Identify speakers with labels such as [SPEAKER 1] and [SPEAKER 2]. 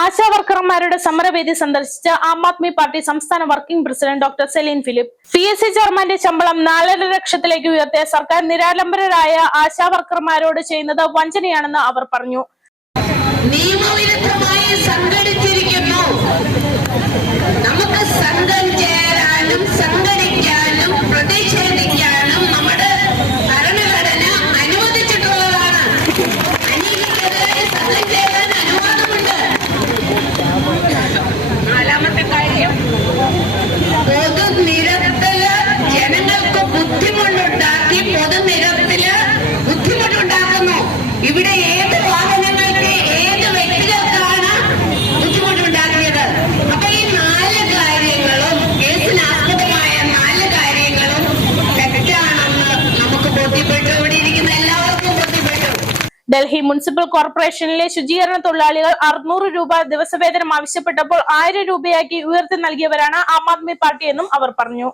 [SPEAKER 1] ആശാ വർക്കർമാരുടെ സമരവേദി സന്ദർശിച്ച ആം ആദ്മി പാർട്ടി സംസ്ഥാന working president doctor Celine Philip. P S C ചെയർമാന്റെ ശമ്പളം നാലര ലക്ഷത്തിലേക്ക് ഉയർത്തിയ സർക്കാർ നിരാലംബരായ ആശാ വർക്കർമാരോട് ചെയ്യുന്നത് വഞ്ചനയാണെന്ന് അവർ പറഞ്ഞു.
[SPEAKER 2] നിയമവിരുദ്ധമായി ബുദ്ധിമുട്ടുണ്ടാക്കി പൊതുനിരത്തിൽ ബുദ്ധിമുട്ടുണ്ടാക്കുന്നു. ഇവിടെ ഏത് വാഹനങ്ങൾക്ക് ഏത് വ്യക്തികൾക്കാണ് ബുദ്ധിമുട്ടുണ്ടാക്കിയത്? അപ്പൊ ഈ നാല് കാര്യങ്ങളും കേസിനാസ്പദമായ നാല് കാര്യങ്ങളും തെറ്റാണെന്ന് നമുക്ക് ബോധ്യപ്പെട്ടു. ഇവിടെ ഇരിക്കുന്ന എല്ലാവർക്കും ബോധ്യപ്പെട്ടു.
[SPEAKER 1] ഡൽഹി മുനിസിപ്പൽ കോർപ്പറേഷനിലെ ശുചീകരണ തൊഴിലാളികൾ അറുന്നൂറ് രൂപ ദിവസവേതനം ആവശ്യപ്പെട്ടപ്പോൾ ആയിരം രൂപയാക്കി ഉയർത്തി നൽകിയവരാണ് ആം ആദ്മി പാർട്ടി എന്നും അവർ പറഞ്ഞു.